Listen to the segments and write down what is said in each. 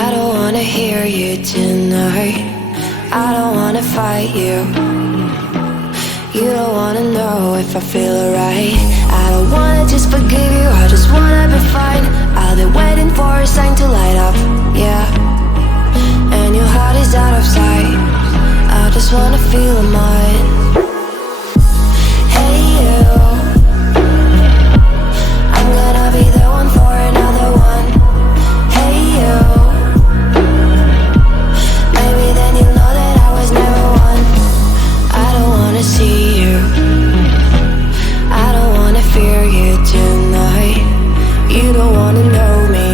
I don't wanna hear you tonight. I don't wanna fight you. You don't wanna know if I feel alright. I don't wanna just forgive you, I just wanna be fine. I'll be waiting for a sign to light up, yeah. And your heart is out of sight. I just wanna feel mine. Hey you, I'm gonna be the one for another one. Hey you, maybe then you know that I was never one. I don't wanna see you, I don't wanna fear you tonight. You don't wanna know me,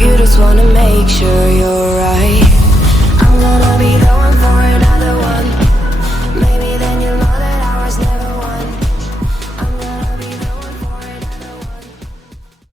you just wanna make sure you're right.